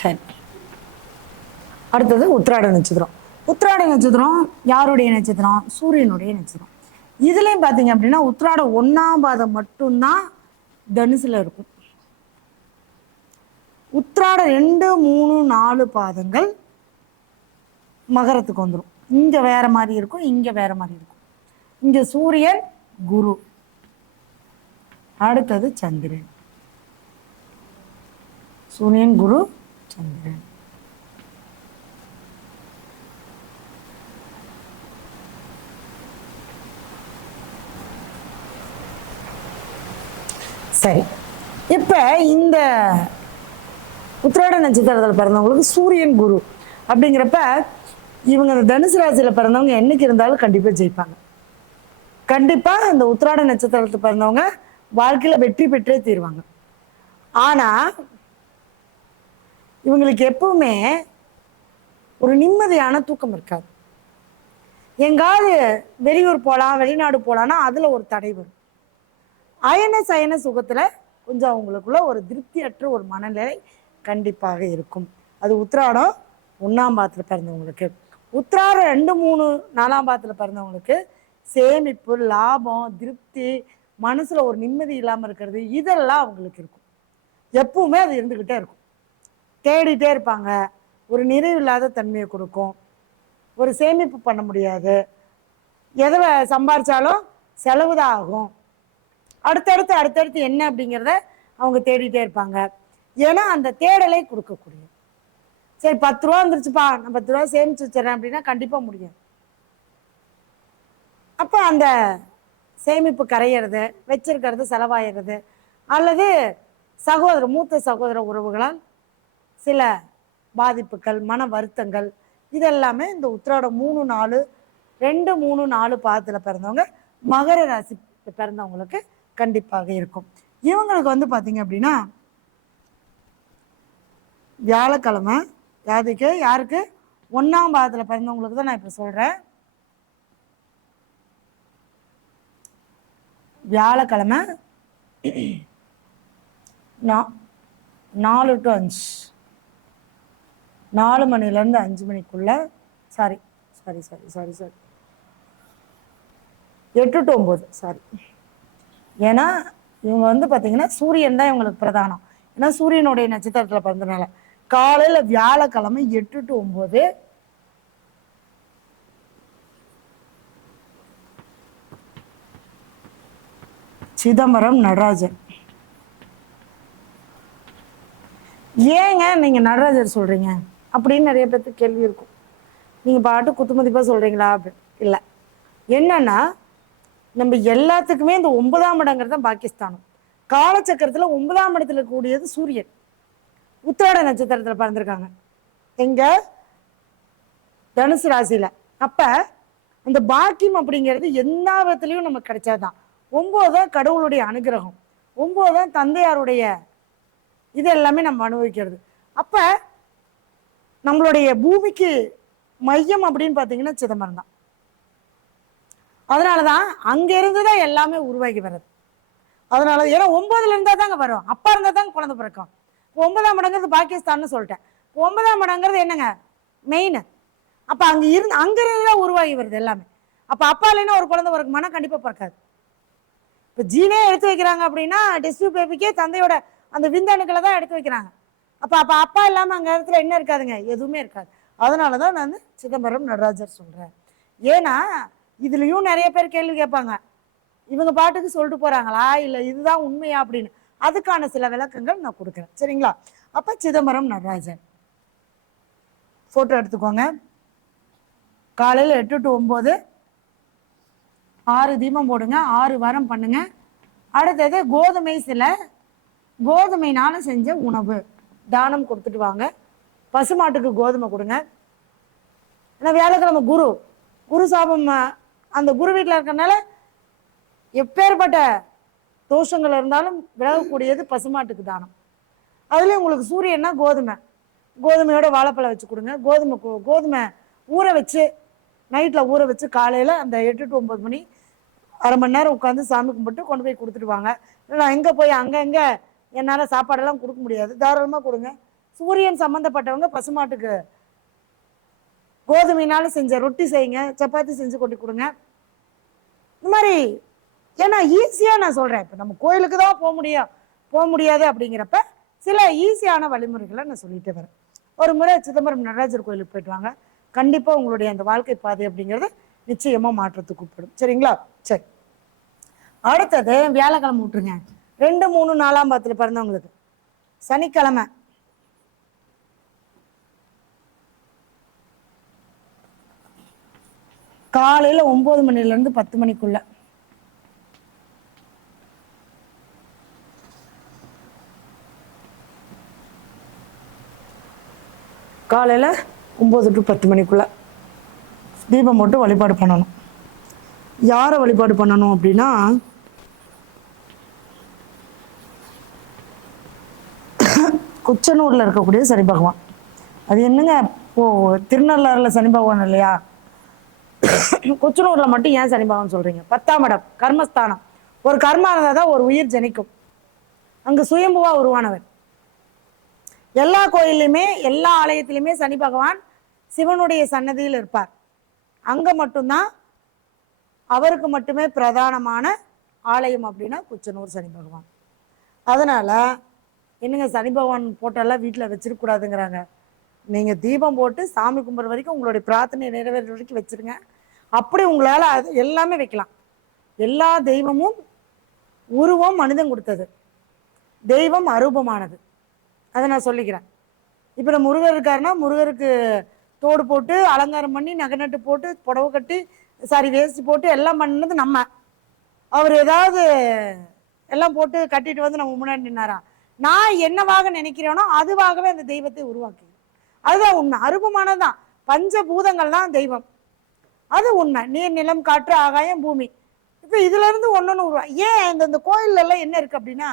சரி. அடுத்தது உத்திராட நட்சத்திரம். உத்திராட நட்சத்திரம் யாருடைய நட்சத்திரம்? சூரியனுடைய நட்சத்திரம். இதுலேயும் பார்த்தீங்க அப்படின்னா உத்திராட ஒன்றாம் பாதம் மட்டும்தான் தனுசில் இருக்கும். உத்திராட ரெண்டு மூணு நாலு பாதங்கள் மகரத்துக்கு வந்துடும் இங்கே வேற மாதிரி இருக்கும் இங்கே வேற மாதிரி இருக்கும். இங்கே சூரியன் குரு. அடுத்தது சந்திரன். சூரியன் குரு சந்திரன் சரி. இப்போ இந்த உத்திராட நட்சத்திரத்தில் பிறந்தவங்களுக்கு சூரியன் குரு அப்படிங்கிறப்ப இவங்க அந்த தனுசு ராசியில் பிறந்தவங்க என்னைக்கு இருந்தாலும் கண்டிப்பா ஜெயிப்பாங்க. கண்டிப்பா இந்த உத்திராட நட்சத்திரத்தில் பிறந்தவங்க வாழ்க்கையில வெற்றி பெற்றே தீருவாங்க. ஆனா இவங்களுக்கு எப்பவுமே ஒரு நிம்மதியான தூக்கம் இருக்காது. எங்காவது வெளியூர் போகலாம் வெளிநாடு போகலான்னா அதில் ஒரு தடை வரும். அயன சயன சுகத்தில் கொஞ்சம் அவங்களுக்குள்ள ஒரு திருப்தியற்ற ஒரு மனநிலை கண்டிப்பாக இருக்கும். அது உத்திராடம் ஒன்றாம் பாத்தில் பிறந்தவங்களுக்கு உத்திராடம் ரெண்டு மூணு நாலாம் பாத்தில் பிறந்தவங்களுக்கு சேமிப்பு லாபம் திருப்தி மனசில் ஒரு நிம்மதி இல்லாமல் இருக்கிறது இதெல்லாம் அவங்களுக்கு இருக்கும். எப்பவுமே அது இருந்துக்கிட்டே இருக்கும். தேடிட்டே இருப்பாங்க. ஒரு நிறைவு இல்லாத தன்மையை கொடுக்கும். ஒரு சேமிப்பு பண்ண முடியாது. எதை சம்பாரிச்சாலும் செலவு தான் ஆகும். அடுத்தடுத்து அடுத்தடுத்து என்ன அப்படிங்கிறத அவங்க தேடிட்டே இருப்பாங்க. ஏன்னா அந்த தேடலை கொடுக்கக்கூடிய. சரி பத்து ரூபா வந்துருச்சுப்பா. நான் பத்து ரூபா சேமிச்சு வச்சிடறேன் அப்படின்னா கண்டிப்பாக முடியும். அப்போ அந்த சேமிப்பு கரையிறது வச்சிருக்கிறது செலவாயிடுறது. அல்லது சகோதர மூத்த சகோதர உறவுகளால் சில பாதிப்புகள் மன வருத்தங்கள் இதெல்லாமே இந்த உத்திராடம் மூணு நாலு ரெண்டு மூணு நாலு பாதத்தில் பிறந்தவங்க மகர ராசி பிறந்தவங்களுக்கு கண்டிப்பாக இருக்கும். இவங்களுக்கு வந்து பார்த்தீங்க அப்படின்னா வியாழக்கிழமை யாருக்கு? யாருக்கு? ஒன்றாம் பாதத்தில் பிறந்தவங்களுக்கு தான் நான் இப்போ சொல்கிறேன் வியாழக்கிழமை நா- நாலு டு அஞ்சு. நாலு மணிலேருந்து அஞ்சு மணிக்குள்ள sorry sorry sorry sorry sorry எட்டு டு ஒம்பது சாரி ஏன்னா இவங்க வந்து பார்த்தீங்கன்னா சூரியன் தான் இவங்களுக்கு பிரதானம். ஏன்னா சூரியனுடைய நட்சத்திரத்தில் பிறந்தனால காலையில் வியாழக்கிழமை எட்டு டு ஒம்பது. சிதம்பரம் நடராஜன். ஏங்க நீங்கள் நடராஜர் சொல்கிறீங்க அப்படின்னு நிறைய பேர்த்துக்கு கேள்வி இருக்கும். நீங்கள் பாட்டு குத்துமதிப்பாக சொல்கிறீங்களா அப்படின்னு இல்லை. என்னன்னா நம்ம எல்லாத்துக்குமே இந்த ஒன்பதாம் இடங்கிறது தான் பாகிஸ்தானும். காலச்சக்கரத்தில் ஒன்பதாம் இடத்துல கூடியது சூரியன். உத்திராட நட்சத்திரத்தில் பிறந்திருக்காங்க. எங்க? தனுசு ராசியில். அப்போ அந்த பாக்கியம் அப்படிங்கிறது எல்லா விதத்துலையும் நமக்கு கிடைச்சாதான் ஒம்போதான் கடவுளுடைய அனுகிரகம். ஒம்போதான் தந்தையாருடைய இது எல்லாமே நம்ம அனுபவிக்கிறது. அப்போ நம்மளுடைய பூமிக்கு மையம் அப்படின்னு பார்த்தீங்கன்னா சிதம்பரம் தான். அதனால தான் அங்கேருந்து தான் எல்லாமே உருவாகி வருது அதனால ஏன்னா ஒன்பதுல இருந்தால் தாங்க வரும். அப்பா இருந்தால் தாங்க குழந்தை பிறக்கும். இப்போ ஒன்பதாம் இடங்கிறது பாகிஸ்தான்னு சொல்லிட்டேன். இப்போ ஒன்பதாம் இடங்கிறது என்னங்க? மெயின் அப்போ அங்கே இருந்து அங்கேருந்து தான் உருவாகி வருது எல்லாமே. அப்போ அப்பா இல்லைன்னா ஒரு குழந்தை பிறக்குமானா கண்டிப்பாக பிறக்காது. இப்போ ஜீனே எடுத்து வைக்கிறாங்க அப்படின்னா டெஸ்ட் பேபிக்கே தந்தையோட அந்த விந்தணுக்களை தான் எடுத்து வைக்கிறாங்க. அப்போ அப்போ அப்பா இல்லாமல் அங்கே இடத்துல என்ன இருக்காதுங்க? எதுவுமே இருக்காது. அதனால தான் நான் வந்து சிதம்பரம் நடராஜர் சொல்கிறேன் ஏன்னா இதுலேயும் நிறைய பேர் கேள்வி கேட்பாங்க. இவங்க பாட்டுக்கு சொல்லிட்டு போகிறாங்களா இல்லை இதுதான் உண்மையா அப்படின்னு. அதுக்கான சில விளக்கங்கள் நான் கொடுக்குறேன். சரிங்களா? அப்போ சிதம்பரம் நடராஜன் ஃபோட்டோ எடுத்துக்கோங்க. காலையில் எட்டு டு ஒம்பது ஆறு தீபம் போடுங்க. ஆறு வாரம் பண்ணுங்க. அடுத்தது கோதுமை சில. கோதுமைனால செஞ்ச உணவு. தானம் கொடுத்துட்டு வாங்க. பசுமாட்டுக்கு கோதுமை கொடுங்க. ஏன்னா வியாழக்கிழமை குரு. குரு சாபம் அந்த குரு வீட்டில் இருக்கறனால எப்பேற்பட்ட தோஷங்கள் இருந்தாலும் விலகக்கூடியது பசுமாட்டுக்கு தானம். அதுலேயும் உங்களுக்கு சூரியன்னா கோதுமை. கோதுமையோட வாழைப்பழம் வச்சு கொடுங்க. கோதுமை கோதுமை ஊற வச்சு நைட்டில் ஊற வச்சு காலையில் அந்த எட்டு டு ஒம்பது மணி அரை மணி நேரம் உட்காந்து சாமி கும்பிட்டு கொண்டு போய் கொடுத்துட்டு வாங்க. இல்லை நான் எங்கே போய் அங்கங்கே என்னால் சாப்பாடெல்லாம் கொடுக்க முடியாது. தாராளமாக கொடுங்க. சூரியன் சம்மந்தப்பட்டவங்க பசுமாட்டுக்கு கோதுமையினால செஞ்ச ரொட்டி செய்யுங்க. சப்பாத்தி செஞ்சு கொண்டு கொடுங்க. இந்த மாதிரி ஏன்னா ஈஸியாக நான் சொல்கிறேன் இப்போ நம்ம கோயிலுக்கு தான் போக முடியும். போக முடியாது அப்படிங்கிறப்ப சில ஈஸியான வழிமுறைகளை நான் சொல்லிட்டு வரேன். ஒரு முறை சிதம்பரம் நடராஜர் கோயிலுக்கு போயிட்டு வாங்க. கண்டிப்பாக உங்களுடைய அந்த வாழ்க்கை பாதை அப்படிங்கிறது நிச்சயமாக மாற்றத்துக்கு உட்படும். சரிங்களா? சரி. அடுத்தது வியாழக்கிழமை விட்டுருங்க. ரெண்டு மூணு நாலாம் பாத்துல பிறந்தவங்களுக்கு சனிக்கிழமை. காலையில ஒன்பது மணில இருந்து பத்து மணிக்குள்ள. காலையில் ஒம்பது டு பத்து மணிக்குள்ளே. தீபம் போட்டு வழிபாடு பண்ணணும். யாரை வழிபாடு பண்ணணும் அப்படின்னா குச்சனூரில் இருக்கக்கூடிய சனி பகவான். அது என்னங்க? இப்போ திருநள்ளாறில் சனி பகவான் இல்லையா? குச்சனூரில் மட்டும் ஏன் சனி பகவான் சொல்கிறீங்க பத்தாம் இடம் கர்மஸ்தானம். ஒரு கர்மா இருந்தால் தான் ஒரு உயிர் ஜனிக்கும். அங்கே சுயம்புவா உருவானவர் எல்லா கோயில்லையுமே எல்லா ஆலயத்திலையுமே சனி பகவான் சிவனுடைய சன்னதியில் இருப்பார். அங்கே மட்டும்தான் அவருக்கு மட்டுமே பிரதானமான ஆலயம் அப்படின்னா குச்சனூர் சனி பகவான். அதனால என்னங்க சனி பகவான் போட்டோலாம் வீட்டில் வச்சிருக்கக்கூடாதுங்கிறாங்க. நீங்கள் தீபம் போட்டு சாமி கும்பிட்ற வரைக்கும் உங்களுடைய பிரார்த்தனை நிறைவேற வரைக்கும் வச்சிருங்க. அப்படி உங்களால் அது எல்லாமே வைக்கலாம். எல்லா தெய்வமும் உருவம் மனிதன் கொடுத்தது. தெய்வம் அரூபமானது. அதை நான் சொல்லிக்கிறேன். இப்போ நம்ம முருகர் இருக்காருன்னா முருகருக்கு தோடு போட்டு அலங்காரம் பண்ணி நகை நட்டு போட்டு புடவை கட்டி சாரி வேஸ்ட் போட்டு எல்லாம் பண்ணது நம்ம. அவர் ஏதாவது எல்லாம் போட்டு கட்டிட்டு வந்து நம்ம முன்னாடி நின்னாரா? நான் என்னவாக நினைக்கிறேனோ அதுவாகவே அந்த தெய்வத்தை உருவாக்கி அதுதான் உண்மை. அருபமானதுதான் பஞ்சபூதங்கள் தான் தெய்வம். அது உண்மை. நீர் நிலம் காற்று ஆகாயம் பூமி. இப்போ இதுலேருந்து ஒன்று ஒன்று உருவா ஏன் இந்த இந்த கோயிலெல்லாம் என்ன இருக்குது அப்படின்னா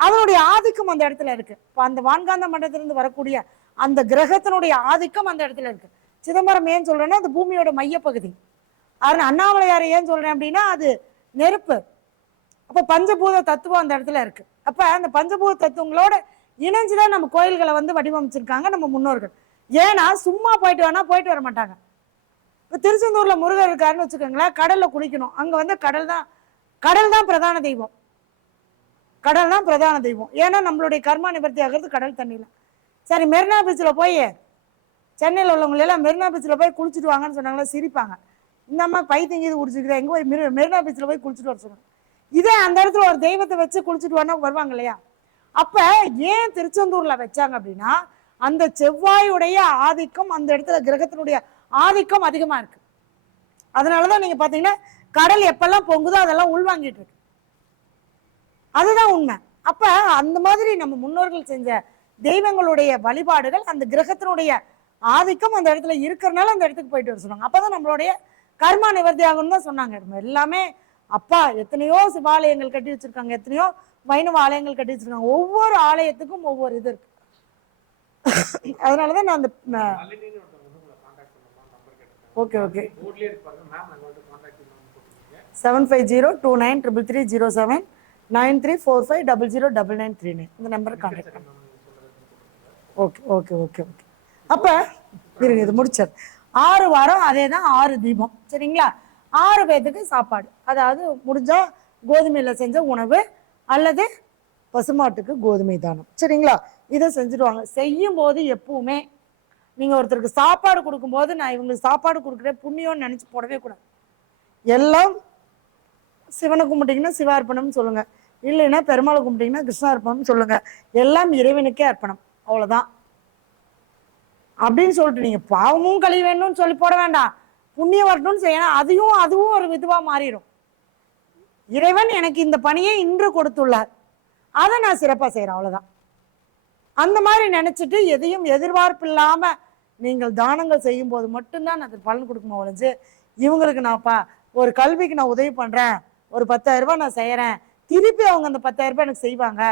அதனுடைய ஆதிக்கம் அந்த இடத்துல இருக்குது இப்போ அந்த வான்காந்த மண்டலத்திலிருந்து வரக்கூடிய அந்த கிரகத்தினுடைய ஆதிக்கம் அந்த இடத்துல இருக்குது சிதம்பரம் ஏன் சொல்கிறேன்னா அது பூமியோட மையப்பகுதி. அதனால் அண்ணாமலையாரை ஏன் சொல்கிறேன் அப்படின்னா அது நெருப்பு. அப்போ பஞ்சபூத தத்துவம் அந்த இடத்துல இருக்குது அப்போ அந்த பஞ்சபூத தத்துவங்களோட இணைஞ்சுதான் நம்ம கோயில்களை வந்து வடிவமைச்சிருக்காங்க நம்ம முன்னோர்கள். ஏன்னா சும்மா போயிட்டு வேணா போயிட்டு வர மாட்டாங்க. இப்போ திருச்செந்தூரில் முருகர் இருக்காருன்னு வச்சுக்கோங்களேன் கடலில் குளிக்கணும். அங்கே வந்து கடல் தான் கடல் தான் பிரதான தெய்வம். கடல் தான் பிரதான தெய்வம். ஏன்னா நம்மளுடைய கர்மா நிவர்த்தி ஆகிறது கடல் தண்ணியில். சரி மெரினா பீச்சில் போய் சென்னையில் உள்ளவங்களெல்லாம் மெரினா பீச்சில் போய் குளிச்சுட்டு வாங்கன்னு சொன்னாங்களா சிரிப்பாங்க. இந்த அம்மா பைத்தியம் இது குடிச்சிக்கிறேன் எங்கே போய் மெரினா பீச்சில் போய் குளிச்சுட்டு வர சொன்னாங்க இதே அந்த இடத்துல ஒரு தெய்வத்தை வச்சு குளிச்சுட்டு வரணும் வருவாங்க இல்லையா? அப்ப ஏன் திருச்செந்தூர்ல வச்சாங்க அப்படின்னா அந்த செவ்வாயுடைய ஆதிக்கம் அந்த இடத்துல கிரகத்தினுடைய ஆதிக்கம் அதிகமா இருக்கு. அதனாலதான் நீங்க பாத்தீங்கன்னா கடல் எப்பெல்லாம் பொங்குதோ அதெல்லாம் உள்வாங்கிட்டு இருக்கு. அதுதான் உண்மை. அப்ப அந்த மாதிரி நம்ம முன்னோர்கள் செஞ்ச தெய்வங்களுடைய வழிபாடுகள் அந்த கிரகத்தினுடைய ஆதிக்கம் அந்த இடத்துல இருக்கிறனால அந்த இடத்துக்கு போயிட்டு வர சொன்னாங்க. அப்பதான் நம்மளுடைய கர்மா நிவர்த்தி ஆகும்னு தான் சொன்னாங்க. எல்லாமே அப்பா எத்தனையோ சிவாலயங்கள் கட்டி வச்சிருக்காங்க எத்தனையோ வைணவ ஆலயங்கள் கட்டி வச்சிருக்காங்க. ஒவ்வொரு ஆலயத்துக்கும் ஒவ்வொரு இது இருக்கு. அதனாலதான் நான் அந்த contact okay okay. Contact seven five zero two nine triple three zero seven nine three four five double zero double nine three nine இந்த நம்பரை கான்டாக்ட் நீங்கள் சொல்கிறது ஓகே ஓகே ஓகே ஓகே. அப்போ இருங்க இது முடிச்சது ஆறு வாரம் அதே தான் ஆறு தீபம். சரிங்களா? ஆறு பேத்துக்கு சாப்பாடு. அதாவது முடிஞ்சால் கோதுமையில் செஞ்ச உணவு அல்லது பசுமாட்டுக்கு கோதுமை தானம். சரிங்களா? இதை செஞ்சுடுவாங்க செய்யும் போது எப்பவுமே நீங்கள் ஒருத்தருக்கு சாப்பாடு கொடுக்கும்போது நான் இவங்களுக்கு சாப்பாடு கொடுக்குறேன் புண்ணியம்னு நினச்சி போடவே கூடாது. எல்லாம் சிவனை கும்பிட்டீங்கன்னா சிவார்ப்பணம்னு சொல்லுங்கள் இல்லைன்னா பெருமாளை கும்பிட்டீங்கன்னா கிருஷ்ணார்ப்பணம்னு சொல்லுங்கள் எல்லாம் இறைவனுக்கே அர்ப்பணம். அவ்வளோதான் அப்படின்னு சொல்லிட்டு நீங்கள் பாவமும் கழி வேணும்னு சொல்லி போட வேண்டாம். புண்ணியம் வரணும்னு செய்யணும். அதையும் அதுவும் ஒரு இதுவாக மாறிடும். இறைவன் எனக்கு இந்த பணியை இன்று கொடுத்துள்ளார். அதை நான் சிறப்பாக செய்கிறேன் அவ்வளோதான் அந்த மாதிரி நினச்சிட்டு எதையும் எதிர்பார்ப்பு இல்லாமல் நீங்கள் தானங்கள் செய்யும் போது மட்டும்தான் நான் அது பலன் கொடுக்குமா ஒழிஞ்சு இவங்களுக்கு நான்ப்பா ஒரு கல்விக்கு நான் உதவி பண்ணுறேன் ஒரு பத்தாயிரம் ரூபாய் நான் செய்கிறேன் திருப்பி அவங்க அந்த பத்தாயிரம் ரூபாய் எனக்கு செய்வாங்க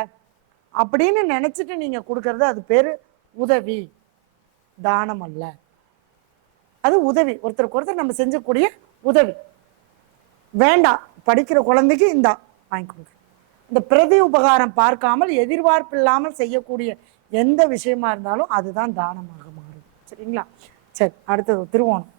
அப்படின்னு நினச்சிட்டு நீங்கள் கொடுக்கறது அது பேர் உதவி. தானம் அல்ல. அது உதவி. ஒருத்தருக்கு ஒருத்தர் நம்ம செஞ்சக்கூடிய உதவி. வேண்டாம். படிக்கிற குழந்தைக்கு இந்தா வாங்கி கொடுங்க இந்த பிரதி உபகாரம் பார்க்காமல் எதிர்பார்ப்பு இல்லாமல் செய்யக்கூடிய எந்த விஷயமா இருந்தாலும் அதுதான் தானமாக மாறும். சரிங்களா? சரி அடுத்தது திருவோணம்.